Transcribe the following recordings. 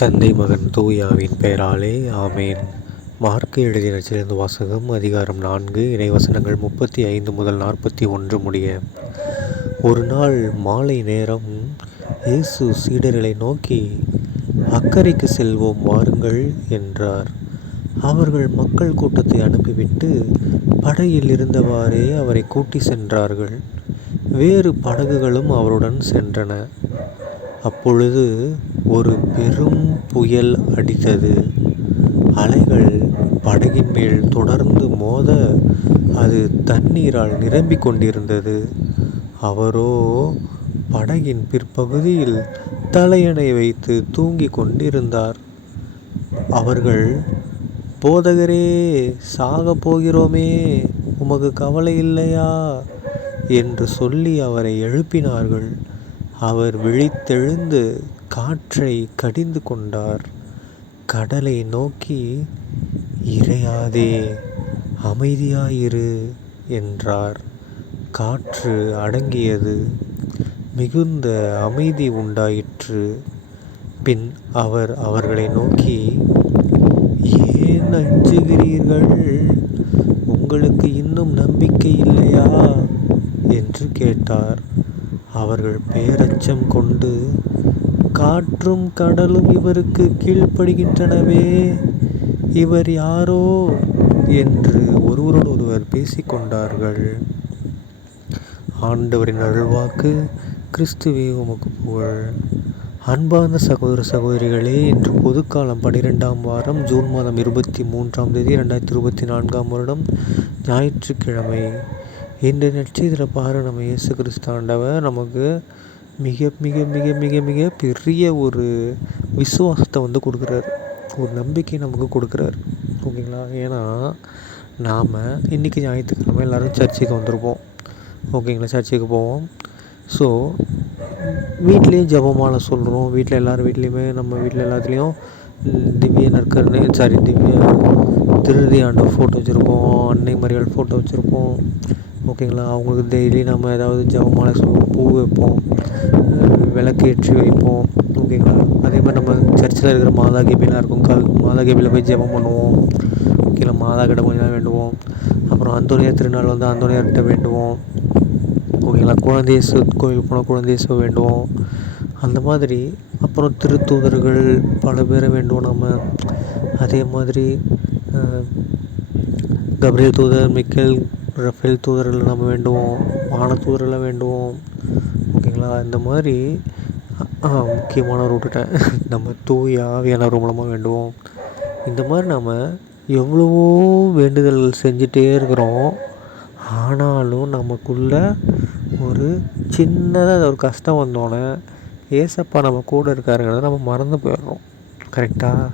தந்தை மகன் தூயாவின் பெயராலே ஆமேன். மார்க்கு எழுதிய நச்சிலிருந்து வாசகம் அதிகாரம் நான்கு இறைவசனங்கள் முப்பத்தி ஐந்து முதல் நாற்பத்தி ஒன்று முடிய. ஒரு நாள் மாலை நேரம் இயேசு சீடர்களை நோக்கி அக்கறைக்கு செல்வோம் வாருங்கள் என்றார். அவர்கள் மக்கள் கூட்டத்தை அனுப்பிவிட்டு படையில் இருந்தவாறே அவரை கூட்டி சென்றார்கள். வேறு படகுகளும் அவருடன் சென்றன. அப்பொழுது ஒரு பெரும் புயல் அடித்தது. அலைகள் படகின் மேல் தொடர்ந்து மோத அது தண்ணீரால் நிரம்பிக் கொண்டிருந்தது. அவரோ படகின் பிற்பகுதியில் தலையணை வைத்து தூங்கிக் கொண்டிருந்தார். அவர்கள் போதகரே சாகப் போகிறோமே உமக்கு கவலை இல்லையா? என்று சொல்லி அவரை எழுப்பினார்கள். அவர் விழித்தெழுந்து காற்றை கடிந்து கொண்டார். கடலை நோக்கி இறையாதே அமைதியாயிரு என்றார். காற்று அடங்கியது. மிகுந்த அமைதி உண்டாயிற்று. பின் அவர் அவர்களை நோக்கி ஏன் அஞ்சுகிறீர்கள்? உங்களுக்கு இன்னும் நம்பிக்கை இல்லையா? என்று கேட்டார். அவர்கள் பேரச்சம் கொண்டு காற்றும் கடலும் இவருக்கு கீழ்ப்படுகின்றனவே இவர் யாரோ என்று ஒருவரோடு ஒருவர் பேசிக்கொண்டார்கள். ஆண்டவரின் அருள்வாக்கு கிறிஸ்துவே உமக்கு புகழ். அன்பார்ந்த சகோதர சகோதரிகளே இன்று பொதுக்காலம் பனிரெண்டாம் வாரம் ஜூன் மாதம் இருபத்தி மூன்றாம் தேதி ரெண்டாயிரத்தி இருபத்தி நான்காம் வருடம் ஞாயிற்றுக்கிழமை. இந்த நட்சத்திரம் பாரு நம்ம இயேசு கிறிஸ்தாண்டவர் நமக்கு மிக மிக மிக மிக மிக பெரிய ஒரு விசுவாசத்தை வந்து கொடுக்குறாரு. ஒரு நம்பிக்கை நமக்கு கொடுக்குறாரு. ஓகேங்களா? ஏன்னா நாம் இன்றைக்கி ஞாயிற்றுக்கிழமை எல்லோரும் சர்ச்சுக்கு வந்திருப்போம். ஓகேங்களா? சர்ச்சுக்கு போவோம். ஸோ வீட்லேயும் ஜபமாலை சொல்கிறோம் வீட்டில் எல்லோரும் வீட்லேயுமே நம்ம வீட்டில் எல்லாத்துலேயும் திவ்ய நற்கருணை சாரி திவ்ய திருதி ஆண்ட ஃபோட்டோ வச்சுருப்போம். அன்னை மரியாள் ஃபோட்டோ வச்சுருப்போம். ஓகேங்களா? அவங்களுக்கு டெய்லி நம்ம ஏதாவது ஜெபமாலை சொல்லுவோம் பூ வைப்போம் விளக்கேற்றி வைப்போம் ஓகேங்களா? அதே மாதிரி நம்ம சர்ச்சில் இருக்கிற மாதா கேபிலாம் இருக்கும். கல் மாதா கேபியில் போய் ஜெபம் பண்ணுவோம். ஓகேங்களா மாதா கிட்ட கொஞ்ச நேரம் வேண்டுவோம். அப்புறம் அந்தோனியார் திருநாள் வந்து அந்தோனியார்கிட்ட வேண்டுவோம். ஓகேங்களா? குழந்தையேசு கோயிலுக்கு போனால் குழந்தையேசு வேண்டுவோம். அந்த மாதிரி அப்புறம் திருத்தூதர்கள் பல பேரை வேண்டுவோம் நம்ம. அதே மாதிரி கபிரியல் தூதர் மிக்கேல் ரஃபேல் தூதர்களை நம்ம வேண்டுவோம் வான தூதர்களை வேண்டுவோம். ஓகேங்களா இந்த மாதிரி முக்கியமான விட்டுட்டேன் நம்ம தூய ஆவியானவர் மூலமாக வேண்டுவோம். இந்த மாதிரி நம்ம எவ்வளவோ வேண்டுதல்கள் செஞ்சிட்டே இருக்கிறோம். ஆனாலும் நமக்குள்ள ஒரு சின்னதாக ஒரு கஷ்டம் வந்தோடனே ஏசப்பா நம்ம கூட இருக்காருங்கிறத நம்ம மறந்து போயிடுறோம். கரெக்டாக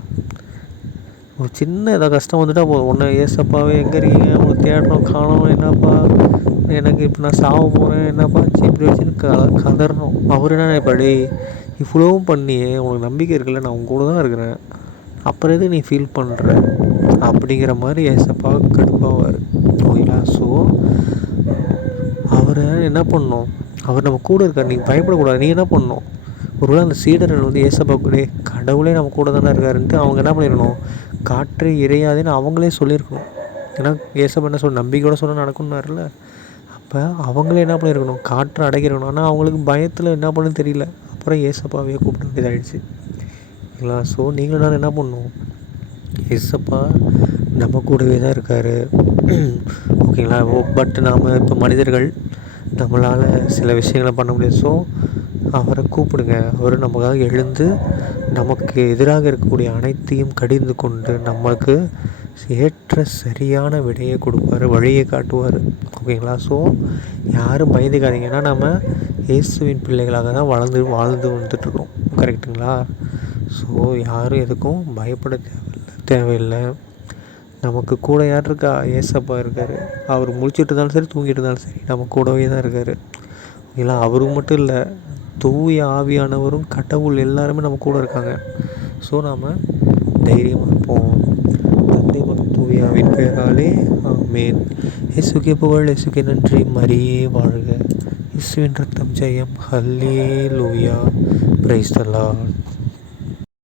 ஒரு சின்ன ஏதாவது கஷ்டம் வந்துட்டால் போதும் ஒன்று ஏசப்பாவே எங்கே இருக்கீங்க? அவங்க தேடணும் காணோம் என்னப்பா? எனக்கு இப்போ நான் சாவ போகிறேன் என்னப்பா? இப்படி வச்சுன்னு க கதறணும். அவர் என்ன நினைப்பாடி இவ்வளவும் பண்ணியே உனக்கு நம்பிக்கை இருக்குல்ல நான் உங்க கூட தான் இருக்கிறேன். அப்புறம் எது நீ ஃபீல் பண்ணுற அப்படிங்கிற மாதிரி ஏசப்பா கடுப்பாவார். ஓகேங்களா ஸோ அவரை என்ன பண்ணணும் அவர் நம்ம கூட இருக்கார் நீங்கள் பயப்படக்கூடாது நீ என்ன பண்ணணும் ஒருவேளை அந்த சீடர்கள் வந்து ஏசப்பா கூட கடவுளே நம்ம கூட தானே இருக்காருன்ட்டு அவங்க என்ன பண்ணிடணும்? காற்று இறையாதுன்னு அவங்களே சொல்லியிருக்கணும். ஏன்னா ஏசப்பா என்ன சொல்ல நம்பிக்கையோட சொன்னால் நடக்கும்னாருல அப்போ அவங்களே என்ன பண்ணியிருக்கணும் காற்று அடைக்கிறணும் ஆனால் அவங்களுக்கு பயத்தில் என்ன பண்ணுன்னு தெரியல. அப்புறம் ஏசப்பாவே கூப்பிட வேண்டியதாகிடுச்சு ஓகேங்களா ஸோ நீங்களும் நான் என்ன பண்ணணும்? ஏசப்பா நம்ம கூடவே தான் இருக்கார். ஓகேங்களா? ஓ பட் நாம் இப்போ மனிதர்கள் நம்மளால் சில விஷயங்களை பண்ண முடியாது. ஸோ அவரை கூப்பிடுங்க. அவர் நமக்காக எழுந்து நமக்கு எதிராக இருக்கக்கூடிய அனைத்தையும் கடிந்து கொண்டு நம்மளுக்கு ஏற்ற சரியான விடையை கொடுப்பார் வழியை காட்டுவார். ஓகேங்களா? ஸோ யாரும் பயந்துக்காதீங்கன்னா நம்ம இயேசுவின் பிள்ளைகளாக தான் வளர்ந்து வாழ்ந்து வந்துட்டுருக்கோம். கரெக்டுங்களா ஸோ யாரும் எதுக்கும் பயப்பட தேவையில்லை. தேவையில்லை. நமக்கு கூட யார் இருக்கா? ஏசப்பா இருக்கார். அவர் முடிச்சுட்டு இருந்தாலும் சரி தூங்கிட்டு இருந்தாலும் சரி நம்ம கூடவே தான் இருக்கார். ஓகேங்களா? அவருக்கு மட்டும் இல்லை. தூய ஆவியானவரும் கடவுள் எல்லாருமே நம்ம கூட இருக்காங்க. ஸோ நாம் தைரியமாக இருப்போம். தந்தை மகன் தூயாவின் பெயராலே ஆமேன். இசுகே புகழ் இசுகே நன்றி. மரியே வாழ்க. இசுவின் ரத்தம் ஜெயம். ஹல்லே லூயா பிரைஸ்தலா